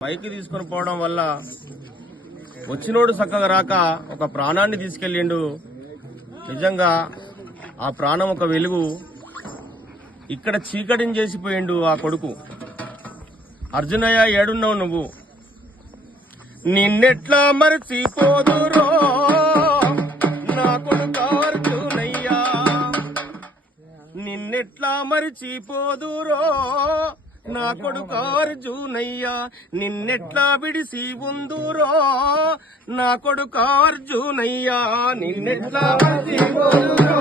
పైకి తీసుకొని పోవడం వల్ల వచ్చినోడు చక్కగా రాక ఒక ప్రాణాన్ని తీసుకెళ్ళిండు. నిజంగా ఆ ప్రాణం ఒక వెలుగు. ఇక్కడ చీకటిని చేసిపోయిండు ఆ కొడుకు. అర్జునయ్య, ఏడున్నావు నువ్వు? నిన్నెట్లా మరచిపోదురో నా కొడుకు అర్జునయ్య, నిన్నెట్లా మరచిపోదురో నా కొడుకు అర్జునయ్య, నిన్నెట్లా విడిసి ఉందురో నా కొడుకు అర్జునయ్య, నిన్నెట్లా మరచిపోదురో.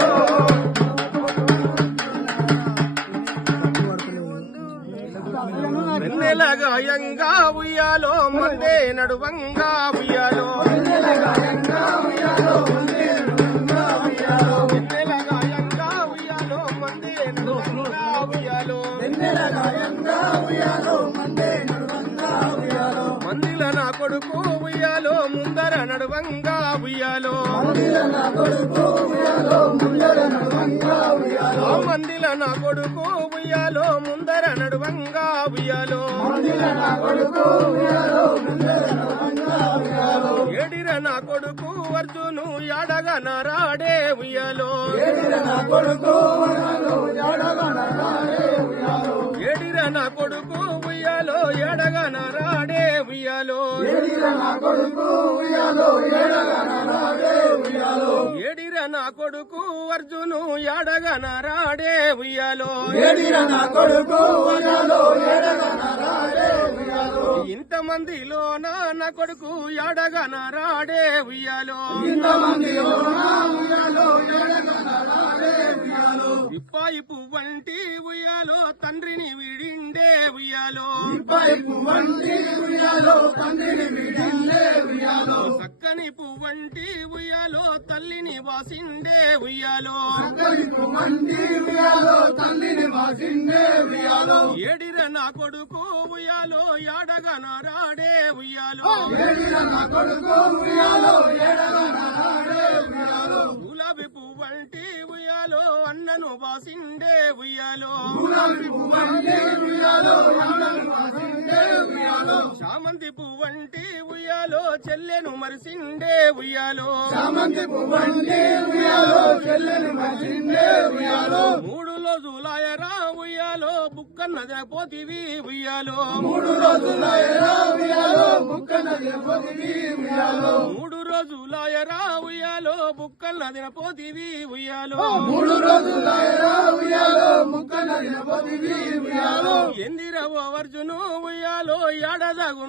వెన్నెలగాయంగా ఉయ్యాలో మందే నడువంగా ఉయ్యాలో, వెన్నెలగాయంగా ఉయ్యాలో మందే నడువంగా ఉయ్యాలో, వెన్నెలగాయంగా ఉయ్యాలో మందే నడువంగా ఉయ్యాలో, వెన్నెలగాయంగా ఉయ్యాలో మందే నడువంగా ఉయ్యాలో, మందిల నా కొడుకు ఉయ్యాలో ముందర నడువంగా ఉయ్యాలో, మందిల నా కొడుకు ఉయ్యాలో ముందర నడువంగా ఉయ్యాలో, మందిల నా కొడుకు ఉయ్యాలో ముందర నడువంగా ఉయ్యాలో, మందిల నా కొడుకు ఉయ్యాలో ముందర నడువంగా ఉయ్యాలో, ఏడిర నా కొడుకు అర్జును యాడగా నరాడే ఉయ్యాలో, ఏడిర నా కొడుకు ఉయ్యాలో యాడగా నరాడే ఉయ్యాలో, ఏడిర నా కొడుకు ఉయ్యాలో ఎడగా నరాడే ఉయ్యాలో, ఏడిర నా కొడుకు ఉయ్యాలో ఎడగా నరాడే ఉయ్యాలో, ఏడిర నా కొడుకు అర్జును యాడగా నరాడే ఉయ్యాలో, ఏడిర నా కొడుకు ఉయ్యాలో ఎడగా నరాడే ఉయ్యాలో, ఇంతమందిలో నా కొడుకు యాడగా నరాడే ఉయ్యాలో, ఇంతమందిలో ఉయ్యాలో ఎడగా నరాడే ఉయ్యాలో, ఇప్పాయి పువ్వంటి ఉయ్యాలో తండ్రిని విడిండే ఉయ్యాలో, ఇప్పాయి పువ్వంటి ఉయ్యాలో తండ్రిని విడిండే ఉయ్యాలో, చక్కని పువ్వంటి ఉయ్యాలో తల్లిని వాసిండే ఉయ్యాలో, చక్కని పువ్వంటి ఉయ్యాలో తల్లిని వాసిండే ఉయ్యాలో, ఏడిర నా కొడుకు ఉయ్యాలో యాడగా నరాడే ఉయ్యాలో, ఏడిర నా కొడుకు ఉయ్యాలో ఎడగా నరాడే ఉయ్యాలో, గులాబీ పువ్వంటి ఉయ్యాలో అన్నను వాసిండే ఉయ్యాలో, గులాబీ పువ్వంటి ఉయ్యాలో అన్నను వాసిండే ఉయ్యాలో, చామంతి పువ్వంటి ఉయ్యాలో చెల్లెను మరిసిండే ఉయ్యాలో, చామంతి పువ్వంటి ఉయ్యాలో చెల్లెను మరిసిండే ఉయ్యాలో, మూడు రోజులాయరా ఉయ్యాలో బుక్కన్నదే పోతివి ఉయ్యాలో, మూడు రోజులాయరా ఉయ్యాలో బుక్కన్నదే పోతివి ఉయ్యాలో, మూడు రోజులాయరా ఉయ్యాలో బుక్కన్నదిన పోతివి ఉయ్యాలో, మూడు రోజులాయరా ఉయ్యాలో బుక్కన్నదిన పోతివి ఉయ్యాలో, ఎందిరవో అర్జును ఉయ్యాలో యాడదగు